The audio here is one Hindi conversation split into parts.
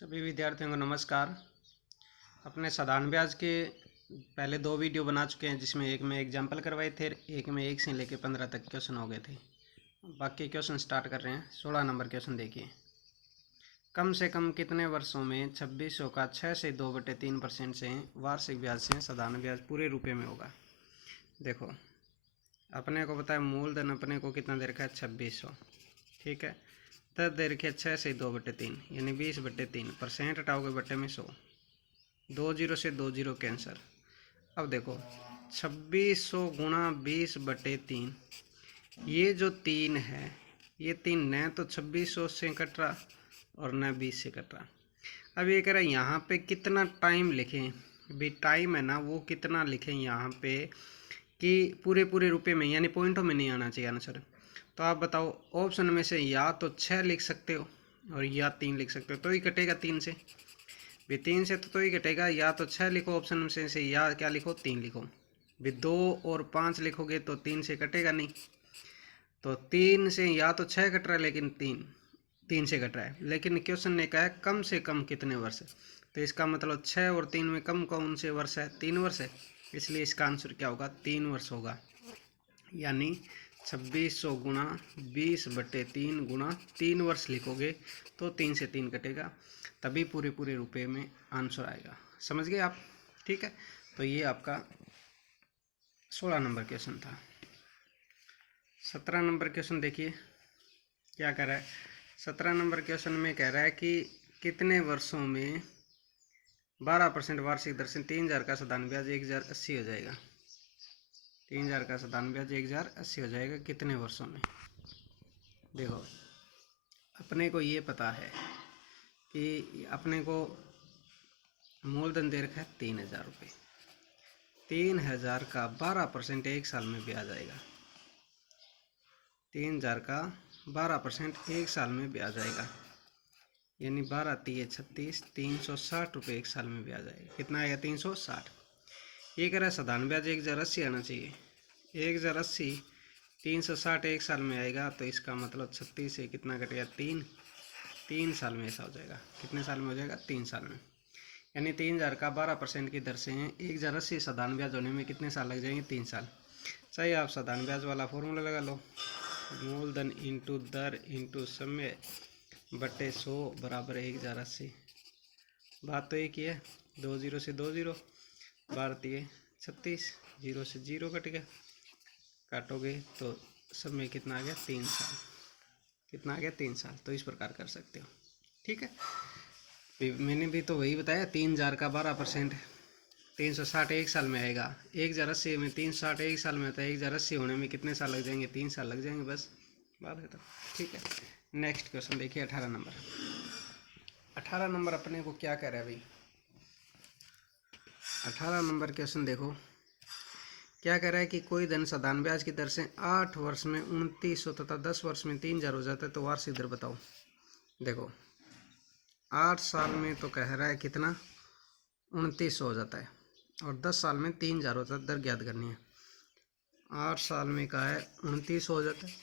सभी विद्यार्थियों को नमस्कार। अपने साधारण ब्याज के पहले 2 वीडियो बना चुके हैं, जिसमें एक में एग्जाम्पल करवाए थे, एक में 1 से लेकर 15 तक क्वेश्चन हो गए थे। बाकी क्वेश्चन स्टार्ट कर रहे हैं। 16 नंबर क्वेश्चन देखिए। कम से कम कितने वर्षों में 2600 का 6 से 2/3% से वार्षिक ब्याज से साधारण ब्याज पूरे रुपये में होगा। देखो, अपने को पता है मूलधन अपने को कितना दे रखा है 2600, ठीक है। दर दे रखी है 6 से 2/3 यानी 20/3। परसेंट हटाओगे बट्टे में 100, 2 जीरो से 2 जीरो कैंसर। अब देखो 2600 गुणा 20/3, ये जो 3 है, ये 3 न तो 2600 से कट रहा और न 20 से कट रहा। अब ये कह रहा है यहाँ पे कितना टाइम लिखें। भाई टाइम है ना, वो कितना लिखें यहाँ पे कि पूरे पूरे रुपए में, यानी पॉइंटों में नहीं आना चाहिए आंसर। तो आप बताओ, ऑप्शन में से या तो 6 लिख सकते हो और या 3 लिख सकते हो, तो ही कटेगा 3 से। भी 3 से तो ही कटेगा, या तो 6 लिखो ऑप्शन में से या क्या लिखो 3 लिखो। भी 2 और 5 लिखोगे तो 3 से कटेगा नहीं। तो 3 से या तो 6 कट रहा है, लेकिन 3 से कट रहा है। लेकिन क्वेश्चन ने कहा है कम से कम कितने वर्ष, तो इसका मतलब 6 और 3 में कम कौन से वर्ष है, 3 वर्ष है। इसलिए इसका आंसर क्या होगा, 3 वर्ष होगा। यानी 2600 गुणा 20/3 गुणा 3 वर्ष लिखोगे तो 3 से 3 कटेगा, तभी पूरे पूरे रुपए में आंसर आएगा। समझ गए आप? ठीक है, तो ये आपका 16 नंबर क्वेश्चन था। 17 नंबर क्वेश्चन देखिए क्या कह रहा है। 17 नंबर क्वेश्चन में कह रहा है कि कितने वर्षों में 12% वार्षिक दर से 3000 का साधारण ब्याज 1080 हो जाएगा। 3000 का साधारण ब्याज 1080 हो जाएगा कितने वर्षों में। देखो, अपने को ये पता है कि अपने को मूलधन दे रखा है 3000 रुपये। 3000 का 12% एक साल में ब्याज आएगा। 3000 का 12% एक साल में ब्याज आएगा, यानी 12 तिये 36, 360 रुपये एक साल में ब्याज आएगा। कितना आएगा, 360। ये कह रहा है साधारण ब्याज 1080 आना चाहिए। 1080 360 एक साल में आएगा, तो इसका मतलब 36 से कितना कटेगा, 3 साल में ऐसा हो जाएगा। कितने साल में हो जाएगा, 3 साल में। यानी 3000 का 12% की दर से 1080 साधारण ब्याज होने में कितने साल लग जाएंगे, 3 साल। चाहिए आप साधारण ब्याज वाला फॉर्मूला लगा लो, मूलधन इंटू दर इंटू समय बटे 100 बराबर 1080। बात तो एक ही है, 2 जीरो से 2 जीरो, 12 36, 0 से 0 कट गया, काटोगे तो समय कितना आ गया, 3 साल। कितना आ गया, 3 साल। तो इस प्रकार कर सकते हो, ठीक है। मैंने भी तो वही बताया, 3000 का 12% 360 एक साल में आएगा। 1080 में 360 एक साल में आता है, 1080 होने में कितने साल लग जाएंगे, 3 साल लग जाएंगे, बस बात खत्म, ठीक है। नेक्स्ट क्वेश्चन देखिए 18 नंबर। 18 नंबर अपने को क्या कह रहा है भाई। 18 नंबर क्वेश्चन देखो क्या कह रहा है कि कोई धन साधारण ब्याज की दर से 8 वर्ष में 2900 तथा 10 वर्ष में 3000 हो जाता है, तो वार्षिक दर बताओ। देखो 8 साल में तो कह रहा है कितना, 2900 हो जाता है, और 10 साल में 3000 होता है। दर ज्ञात करनी है। 8 साल में कहा है 2900 हो जाता है,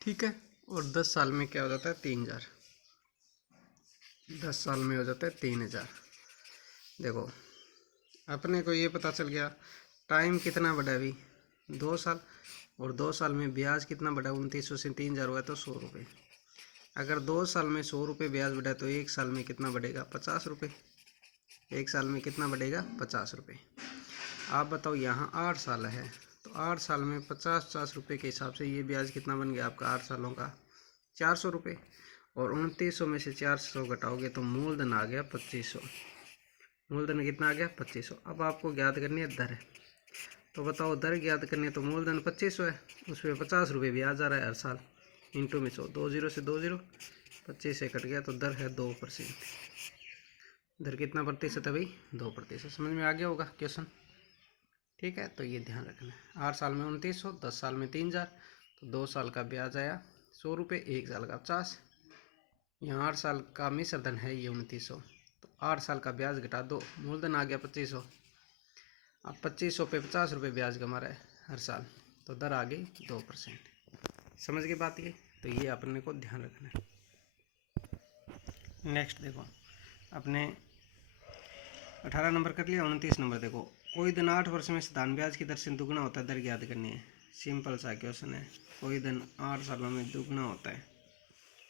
ठीक है, और 10 साल में क्या हो जाता है, 3000। 10 साल में हो जाता है 3000। देखो अपने को ये पता चल गया टाइम कितना बढ़ा अभी, 2 साल, और 2 साल में ब्याज कितना बढ़ा, 2900 से 3000 हुआ तो 100 रुपये। अगर 2 साल में 100 रुपये ब्याज बढ़ा तो 1 साल में कितना बढ़ेगा, 50 रुपये। 1 साल में कितना बढ़ेगा, 50 रुपये। आप बताओ यहाँ 8 साल है, तो 8 साल में 50 रुपये के हिसाब से ये ब्याज कितना बन गया आपका 8 सालों का, 400 रुपये। और 2900 में से 400 घटाओगे तो मूलधन आ गया 2500। मूलधन कितना आ गया, 2500। अब आपको ज्ञात करनी है दर, तो बताओ दर ज्ञात करनी है, तो मूलधन 2500 है, उसमें 50 रुपये ब्याज आ रहा है हर साल, इंटू में 100, 2 जीरो से 2 जीरो, 25 से कट गया, तो दर है 2%। दर कितना प्रतिशत है भाई, 2%। समझ में आ गया होगा क्वेश्चन, ठीक है। तो ये ध्यान रखना है, 8 साल में 2900, 10 साल में 3000, तो 2 साल का ब्याज आया 100 रुपये, 1 साल का 50। यहाँ 8 साल का मिश्र धन है ये 2900, तो 8 साल का ब्याज घटा दो, मूलधन आ गया 2500। अब 2500 पे 50 रुपये ब्याज कमा रहा है हर साल, तो दर आ गई 2%। समझ गए बात ये, तो ये अपने को ध्यान रखना है। नेक्स्ट देखो, अपने 18 नंबर कर लिया। 29 नंबर देखो, कोई दिन 8 वर्ष में साधारण ब्याज की दर से दुगना होता है, दर ज्ञात करनी है। सिंपल सा क्वेश्चन है, कोई दिन 8 सालों में दुगना होता है,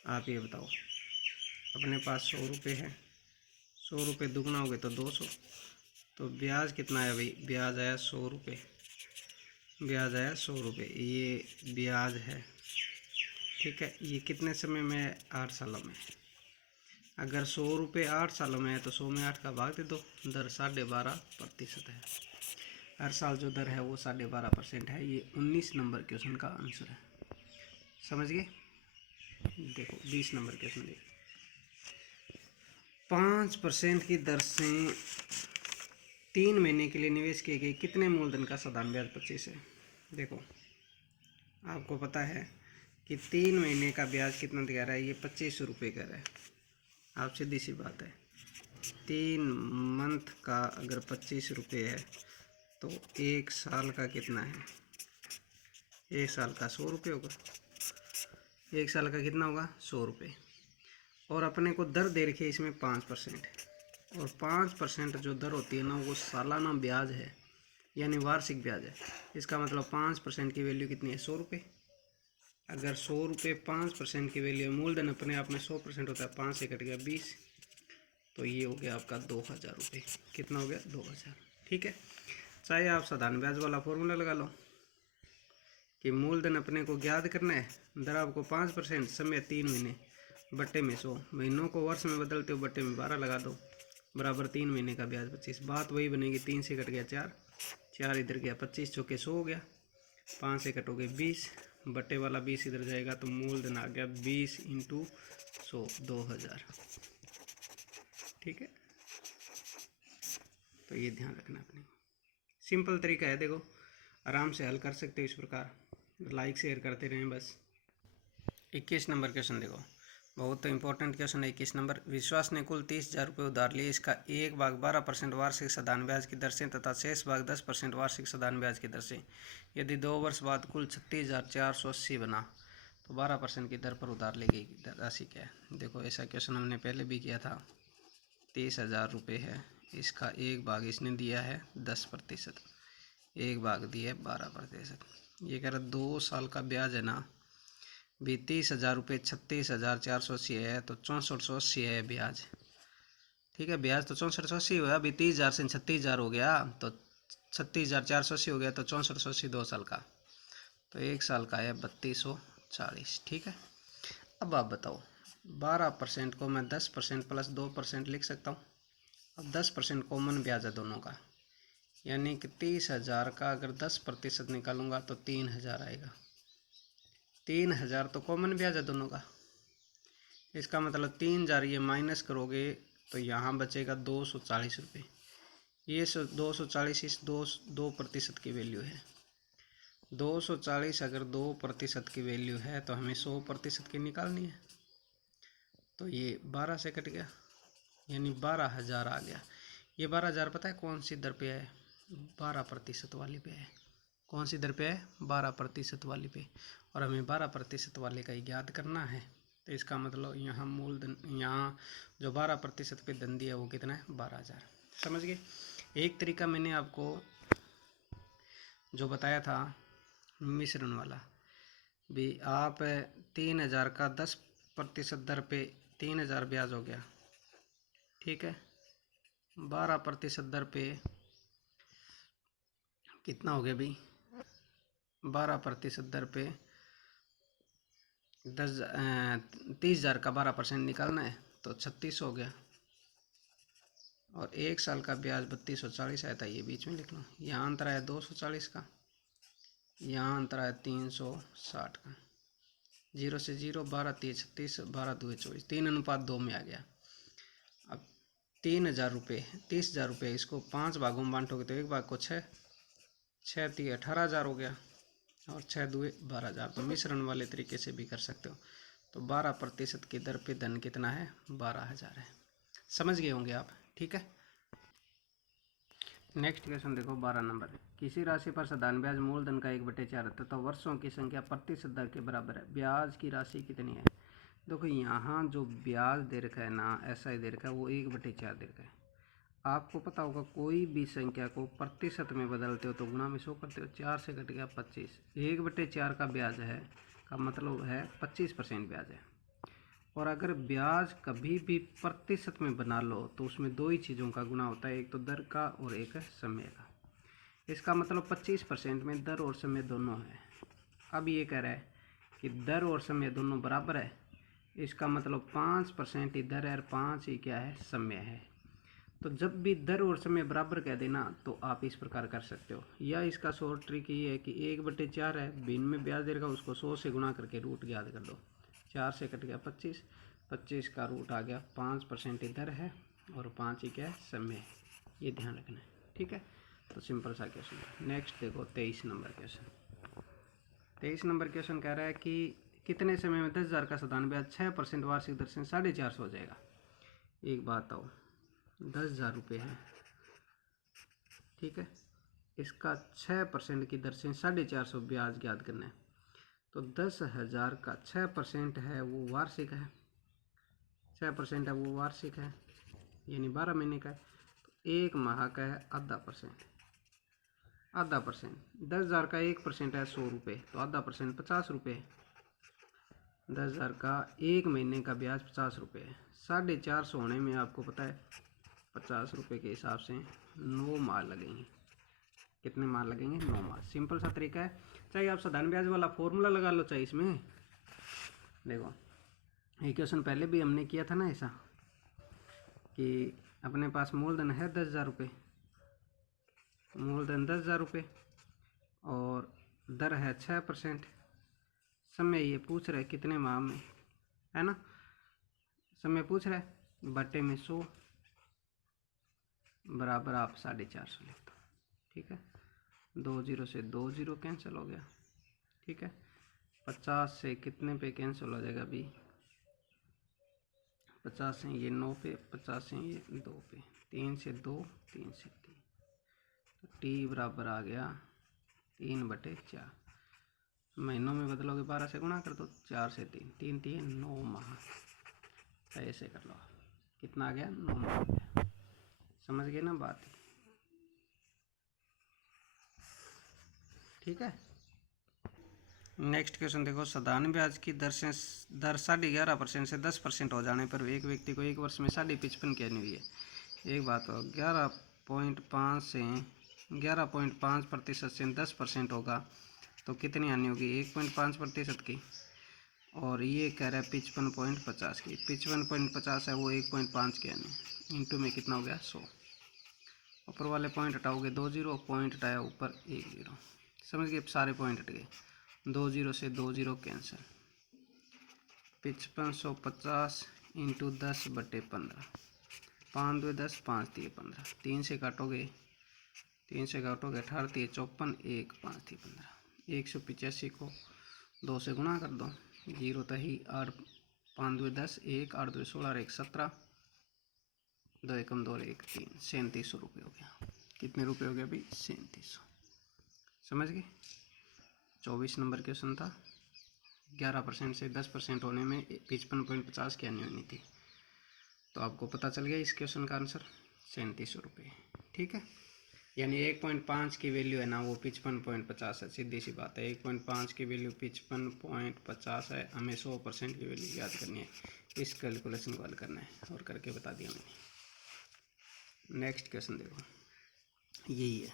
आप ये बताओ। अपने पास 100 रुपये है, 100 रुपये दुगना हो गए तो 200, तो ब्याज कितना आया भाई? ब्याज आया 100 रुपये, ब्याज आया 100 रुपये, ये ब्याज है। ठीक है, ये कितने समय में है? 8 सालों में। अगर 100 रुपये 8 सालों में है तो 100 में 8 का भाग दे दो, दर 12.5% है। हर साल जो दर है वो 12.5% है। ये 19 नंबर क्वेश्चन का आंसर है, समझ गए? देखो 20 नंबर क्वेश्चन देखो, 5% की दर से 3 महीने के लिए निवेश किए गए कितने मूलधन का साधारण ब्याज 25 है? देखो आपको पता है कि 3 महीने का ब्याज कितना दिखा रहा है, ये 25 रुपये का है। आप सीधी सी बात है, 3 मंथ का अगर 25 रुपये है तो 1 साल का कितना है? 1 साल का 100 रुपये होगा। 1 साल का कितना होगा? 100 रुपये। और अपने को दर दे रखी है इसमें 5%, और 5% जो दर होती है ना वो सालाना ब्याज है, यानी वार्षिक ब्याज है। इसका मतलब 5% की वैल्यू कितनी है? 100 रुपये। अगर 100 रुपये 5% की वैल्यू, मूलधन अपने आप में 100% होता है, 5 से कट गया 20, तो ये हो गया आपका 2000 रुपये। कितना हो गया? 2000। ठीक है, चाहे आप साधारण ब्याज वाला फॉर्मूला लगा लो कि मूलधन अपने को ज्ञात करना है, दर आपको 5%, समय 3 महीने, बट्टे में 100, महीनों को वर्ष में बदलते हो, बट्टे में 12 लगा दो, बराबर 3 महीने का ब्याज 25। बात वही बनेगी, 3 से कट गया 4, 4 इधर गया, 25 चौके 100 हो गया, 5 से कटोगे 20, बट्टे वाला 20 इधर जाएगा, तो मूलधन आ गया 20 × 100, 2000। ठीक है, तो ये ध्यान रखना अपने। सिंपल तरीका है, देखो आराम से हल कर सकते हो इस प्रकार, लाइक शेयर करते रहें बस। 21 नंबर क्वेश्चन देखो, बहुत इंपॉर्टेंट क्वेश्चन है। 21 नंबर, विश्वास ने कुल 30,000 रुपये उधार लिए, इसका 1/12% वार्षिक साधारण ब्याज की दर से तथा शेष भाग 10% वार्षिक साधारण ब्याज की दर से। यदि 2 वर्ष बाद कुल 36,480 बना तो 12% की दर पर उधार ली गई राशि क्या है? देखो ऐसा क्वेश्चन हमने पहले भी किया था। 30,000 रुपये है, इसका 1 भाग इसने दिया है 10%, 1 भाग दिया है 12%। ये कह रहा 2 साल का ब्याज है ना भी, 30,000 रुपये 36,480 है, तो 6480 है ब्याज। ठीक है, ब्याज तो 6480 हुआ, अभी 30,000 से 36,000 हो गया, तो 36,480 हो गया, तो 6480 2 साल का, तो 1 साल का है 3240। ठीक है, अब आप बताओ, 12% को मैं 10% प्लस 2% लिख सकता हूँ। अब 10% कॉमन ब्याज है दोनों का, यानी कि 30,000 का अगर 10% निकालूंगा तो 3,000 आएगा। 3,000 तो कॉमन ब्याज है दोनों का, इसका मतलब 3,000 ये माइनस करोगे तो यहाँ बचेगा 240 रुपये। ये 240 इस 2% की वैल्यू है। 240 अगर 2% की वैल्यू है तो हमें 100% की निकालनी है, तो ये 12 से कट गया, यानी 12,000 आ गया। ये 12,000 पता है कौन सी दर पे है? 12% वाली पे है। कौन सी दर पे है? 12% वाली पे, और हमें 12% वाले का ही ज्ञात करना है। तो इसका मतलब यहाँ मूलधन, यहाँ जो 12% पे धन दिया वो कितना है? 12,000। समझ गए? एक तरीका मैंने आपको जो बताया था मिश्रण वाला भी, आप 3,000 का 10% दर पे 3,000 ब्याज हो गया। ठीक है, 12% दर पे कितना हो गया भाई? 12% दर पे 30,000 का 12% निकालना है, तो 36 हो गया, और 1 साल का ब्याज 3240 आया था, ये बीच में लिख लो। यहाँ अंतर आया 240 का, यहाँ अंतर आया 360 का, 0 से 0, 12 3 36, 12 2 24, 3:2 में आ गया। अब 3,000 रुपये 30,000 रुपये, इसको 5 भागों में बांटोगे तो 1 भाग को 6, 6 3 18,000 हो गया, और 6 2 12,000। तो मिश्रण वाले तरीके से भी कर सकते हो। तो 12% की दर पे धन कितना है? 12,000 है। समझ गए होंगे आप। ठीक है, नेक्स्ट क्वेश्चन देखो 12 नंबर, किसी राशि पर साधारण ब्याज मूलधन का 1/4 तथा वर्षों की संख्या प्रतिशत दर के बराबर है, ब्याज की राशि कितनी है? देखो यहाँ जो ब्याज दे रखा है ना, SI दे रखा है, वो 1/4 दे रखा है। आपको पता होगा कोई भी संख्या को प्रतिशत में बदलते हो तो गुणा में 100 करते हो, 4 से कट गया 25। 1/4 का ब्याज है का मतलब है 25% ब्याज है। और अगर ब्याज कभी भी प्रतिशत में बना लो तो उसमें दो ही चीज़ों का गुणा होता है, एक तो दर का और एक है समय का। इसका मतलब 25% में दर और समय दोनों है। अब ये कह रहा है कि दर और समय दोनों बराबर है, इसका मतलब 5% इधर है और 5 ही क्या है, समय है। तो जब भी दर और समय बराबर कह देना तो आप इस प्रकार कर सकते हो। या इसका शॉर्ट ट्रिक ये है कि 1/4 है, भिन्न में ब्याज देगा, उसको 100 से गुणा करके रूट याद कर दो। 4 से कट गया 25, 25 का रूट आ गया, 5% इधर है और 5 ही क्या है, समय है। ये ध्यान रखना है, ठीक है। तो सिंपल सा क्वेश्चन। नेक्स्ट देखो 23 नंबर क्वेश्चन। 23 नंबर क्वेश्चन कह रहा है कि कितने समय में 10,000 का साधारण ब्याज 6% वार्षिक दर से 450 हो जाएगा। एक बात आओ, 10,000 रुपये है, ठीक है, इसका 6% की दर से 450 ब्याज ज्ञात करना है। तो 10,000 का 6% है वो वार्षिक है, 6% है वो वार्षिक है, यानी 12 महीने का है। तो एक माह का है आधा परसेंट, आधा परसेंट 10,000 का 1% है 100 रुपये, तो आधा परसेंट 50 रुपये। 10,000 का एक महीने का ब्याज 50 रुपये है। 450 होने में आपको पता है 50 रुपये के हिसाब से 9 माह लगेंगे। कितने माह लगेंगे, 9 माह। सिंपल सा तरीका है, चाहे आप साधारण ब्याज वाला फॉर्मूला लगा लो, चाहे इसमें देखो ये क्वेश्चन पहले भी हमने किया था ना ऐसा, कि अपने पास मूलधन है 10,000 रुपये, मूलधन 10,000 रुपये और दर है 6%, समय ये पूछ रहा है कितने माह में, है ना, समय पूछ रहा है, बटे में 100 बराबर आप 450 लिख दो, ठीक है। 2 0 से 2 0 कैंसिल हो गया, ठीक है। 50 से कितने पे कैंसिल हो जाएगा अभी, 50 से ये 9 पे, 50 से ये 2 पे, 3 से 2, 3 से 3, तो टी बराबर आ गया 3/4। महीनों में बदलोगे 12 से गुणा कर दो, 4 से 3, 3 3 9 माह, ऐसे कर लो। कितना आ गया, 9 माह आ गया। समझ गए ना बात, ठीक है। नेक्स्ट क्वेश्चन देखो, साधारण ब्याज की दर 11.5% से 10% हो जाने पर एक व्यक्ति को एक वर्ष में 55.5 की आनी हुई है। एक बात हो, 11.5% से 10% होगा तो कितनी आनी होगी, 1.5% की। और ये कह रहा है 55.50 की, 55.50 है वो 1.5 की आनी, इंटू में कितना हो गया 100। ऊपर वाले पॉइंट हटाओगे 2 0, पॉइंट हटाया ऊपर 1 0, समझ गए, सारे पॉइंट हट गए, 2 0 से 2 0 कैंसिल। 5550 इंटू 10/15, 5 2 10, 5 3 15, 3 से काटोगे 18 3 54, 1 5 3 15, 185 को 2 से गुणा कर दो, 0 तो ही 8 5 2 10, 1 8 2 16 और 1 17, 2 1 2 1 3, 3700 रुपये हो गया। कितने रुपये हो गए अभी, 3700। समझ गए। 24 नंबर क्वेश्चन था, 11% से 10% होने में 55.50 की आनी होनी थी। तो आपको पता चल गया इस क्वेश्चन का आंसर 3700 रुपये, ठीक है। यानी 1.5 की वैल्यू है ना वो 55.50 है, सीधी सी बात है। 1.5 की वैल्यू 55.50 है, हमें 100% की वैल्यू याद करनी है, इस कैलकुलेशन को हल करना है और करके बता दिया मैंने। नेक्स्ट क्वेश्चन देखो, यही है,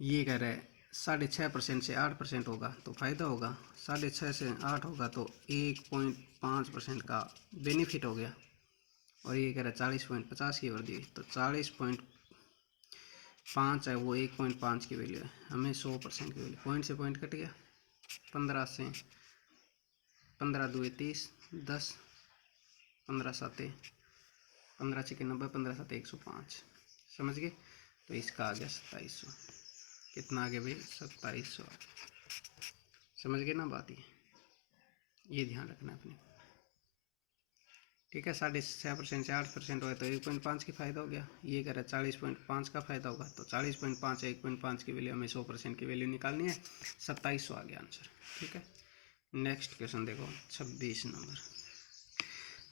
ये कह रहा है 6.5% से 8% होगा तो फ़ायदा होगा, 6.5 से 8 होगा तो 1.5% का बेनिफिट हो गया। और ये कह रहा है 40.50 की वृद्धि, तो 40.5 है वो 1.5 की वैल्यू है, हमें 100% की वैल्यू, पॉइंट से पॉइंट कट गया, 15 से 15 2 30, 10 15 7 15 6 90, 15 7 105, समझ गए। तो इसका आ गया 2700। कितना आ गया भाई, 2700। समझ गए ना बात, ये ध्यान रखना अपने, ठीक है। 6.5% से 8% होगा तो 1.5 की फ़ायदा हो गया। ये कह रहा है 40.5 का फ़ायदा होगा, तो 40.5 है 1.5 की वैल्यू, हमें 100% की वैल्यू निकालनी है, 2700 आ गया आंसर, ठीक है। नेक्स्ट क्वेश्चन देखो 26 नंबर।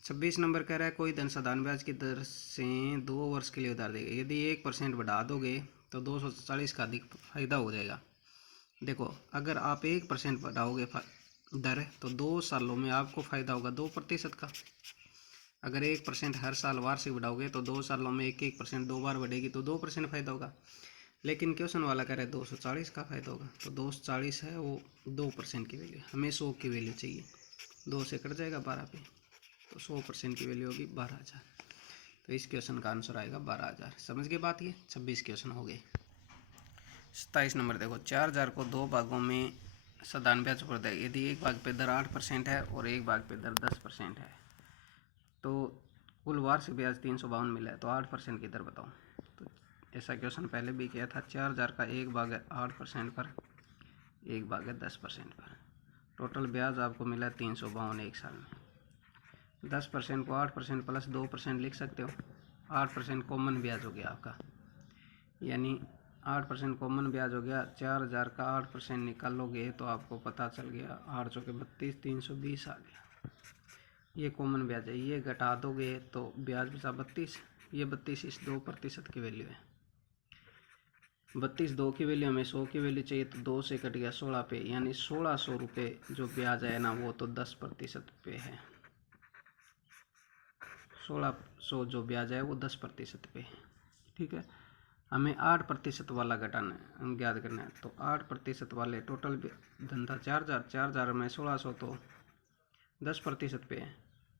26 नंबर कह रहा है कोई धन साधारण ब्याज की दर से 2 वर्ष के लिए उधार देगा, यदि 1% बढ़ा दोगे तो 240 का अधिक फायदा हो जाएगा। देखो, अगर आप 1% बढ़ाओगे दर तो 2 सालों में आपको फायदा होगा 2% का। अगर 1% हर साल वार्षिक बढ़ाओगे तो 2 सालों में 1% 2 बार बढ़ेगी तो 2% फायदा होगा। लेकिन क्वेश्चन वाला कह रहा है 240 का फायदा होगा, तो 240 है वो 2% की वैल्यू, हमें 100 की वैल्यू चाहिए। 2 से कट जाएगा 12 पे, तो 100% की वैल्यू होगी 12,000। तो इस क्वेश्चन का आंसर आएगा 12,000। समझ गए बात ये? 26 क्वेश्चन हो गए। 27 नंबर देखो, 4,000 को 2 भागों में साधारण ब्याज पर देगा, यदि एक भाग पे दर 8% है और एक भाग पे दर 10% है तो कुल वार्षिक ब्याज 352 मिला है, तो 8% की दर बताओ। तो ऐसा क्वेश्चन पहले भी किया था। 4,000 का एक भाग है 8% पर, एक भाग है 10% पर, टोटल ब्याज आपको मिला 352 एक साल में। 10% को 8% प्लस 2% लिख सकते हो। 8% कॉमन ब्याज हो गया आपका, यानी 8% कॉमन ब्याज हो गया। 4,000 का 8% निकालोगे तो आपको पता चल गया 8 चौके 32, 320 आ गया। ये कॉमन ब्याज है, ये घटा दोगे तो ब्याज बचा 32। ये 32 इस 2% की वैल्यू है। 32 2 की वैल्यू, हमें 100 की वैल्यू चाहिए, तो 2 से कट गया 16 पे, यानी 1600 रुपये जो ब्याज है ना वो तो 10% पे है। 1600 जो ब्याज है वो 10% पे है। ठीक है, हमें 8% वाला घटाना है, ज्ञात करना है। तो 8% वाले टोटल धन था 4,000, 4,000 में 1600 तो 10% पे है,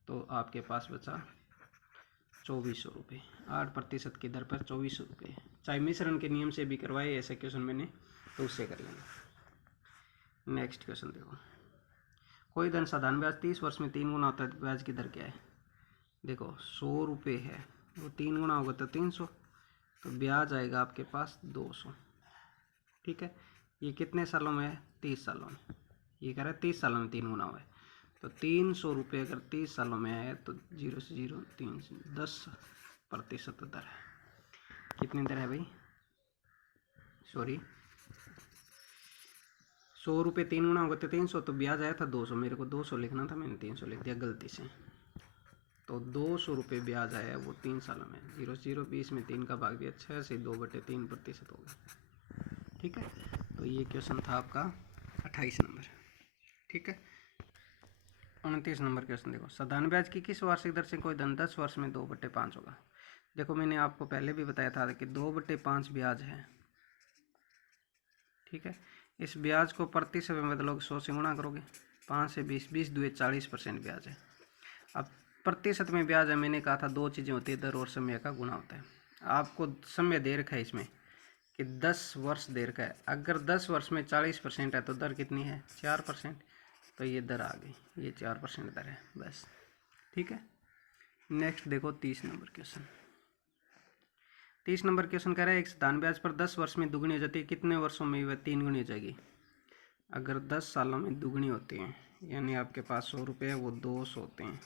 तो आपके पास बचा 2400 रुपये। 8% की दर पर 2400 रुपये। चाहे मिश्रण के नियम से भी करवाए ऐसे क्वेश्चन मैंने, तो उससे कर लेंगे। नेक्स्ट क्वेश्चन देखो, कोई धन साधारण ब्याज 30 वर्ष में 3 गुना होता है, ब्याज की दर क्या है? देखो 100 रुपये है, वो 3 गुना होगा तो 300, तो ब्याज आएगा आपके पास 200। ठीक है, ये कितने सालों में है? 30 सालों में। ये कह रहा है 30 सालों में 3 गुना हुआ है, तो 300 रुपये अगर 30 सालों में है तो 0 से 0 3 10% दर है। कितनी दर है भाई? सॉरी, 100 रुपये 3 गुना होगा तो 300, तो ब्याज आया था 200, मेरे को 200 लिखना था, मैंने 300 लिख दिया गलती से। तो 200 रुपये ब्याज आया वो 3 सालों में। 0 से 0 20 में 3 का भाग दिया, 6 से 2/3% होगा। ठीक है, तो ये क्वेश्चन था आपका 28 नंबर। ठीक है, 29 नंबर क्वेश्चन देखो, साधारण ब्याज की किस वार्षिक दर से कोई धन 10 वर्ष में 2/5 होगा? देखो, मैंने आपको पहले भी बताया था कि 2/5 ब्याज है। ठीक है, इस ब्याज को प्रति समय बदलोगे, 100 से गुणा करोगे, 5 से 20, 20 दुए 40% ब्याज है। अब प्रतिशत में ब्याज है, मैंने कहा था 2 चीज़ें होती है, दर और समय का गुणा होता है। आपको समय दे रखा है इसमें कि 10 वर्ष दे रखा है। अगर 10 वर्ष में 40% है तो दर कितनी है? 4%। तो ये दर आ गई, ये 4% दर है बस। ठीक है, नेक्स्ट देखो 30 नंबर क्वेश्चन। 30 नंबर क्वेश्चन कह रहा है एक साधारण ब्याज पर 10 वर्ष में दुगनी हो जाती है, कितने वर्षों में वह 3 गुनी हो जाएगी? अगर 10 सालों में दुगनी होती है, यानी आपके पास 100 रुपये है वो 200 होते हैं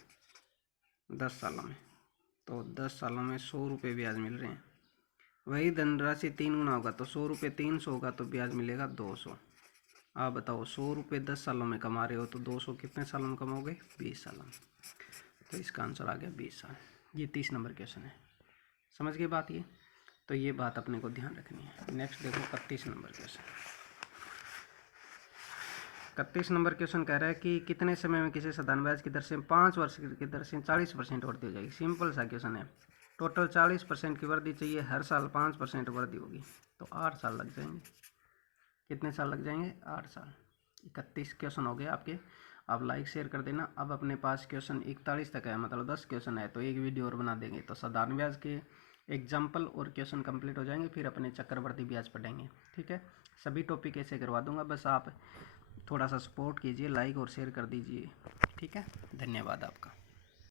10 सालों में, तो 10 सालों में 100 रुपये ब्याज मिल रहे हैं। वही धनराशि 3 गुना होगा तो 100 रुपये 300 होगा, तो ब्याज मिलेगा 200। आप बताओ, 100 रुपये 10 सालों में कमा रहे हो तो 200 कितने सालों में कमाओगे? 20 सालों में। तो इसका आंसर आ गया 20 साल। ये 30 नंबर क्वेश्चन है। समझ गए बात ये? तो ये बात अपने को ध्यान रखनी है। नेक्स्ट देखो 31 नंबर क्वेश्चन। 31 नंबर क्वेश्चन कह रहा है कि कितने समय में किसी साधारण ब्याज की दर से 5 वर्ष की दर से 40% वृद्धि हो जाएगी? सिंपल सा क्वेश्चन है। टोटल 40% की वृद्धि चाहिए, हर साल 5% वृद्धि होगी, तो 8 साल लग जाएंगे। कितने साल लग जाएंगे? 8 साल। 31 क्वेश्चन हो गए आपके। आप लाइक शेयर कर देना। अब अपने पास क्वेश्चन 41 तक है, मतलब 10 क्वेश्चन है, तो एक वीडियो और बना देंगे, तो साधारण ब्याज के एग्जाम्पल और क्वेश्चन कंप्लीट हो जाएंगे, फिर अपने चक्रवर्ती ब्याज पढ़ेंगे। ठीक है, सभी टॉपिक ऐसे करवा दूंगा, बस आप थोड़ा सा सपोर्ट कीजिए, लाइक और शेयर कर दीजिए। ठीक है, धन्यवाद आपका।